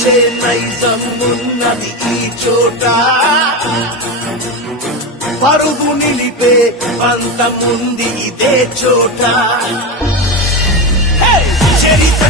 పంచే నైజం ఉన్నది ఈ చోట పరుగు నిలిపే పంతముంది ఇదే చోట చరిత్ర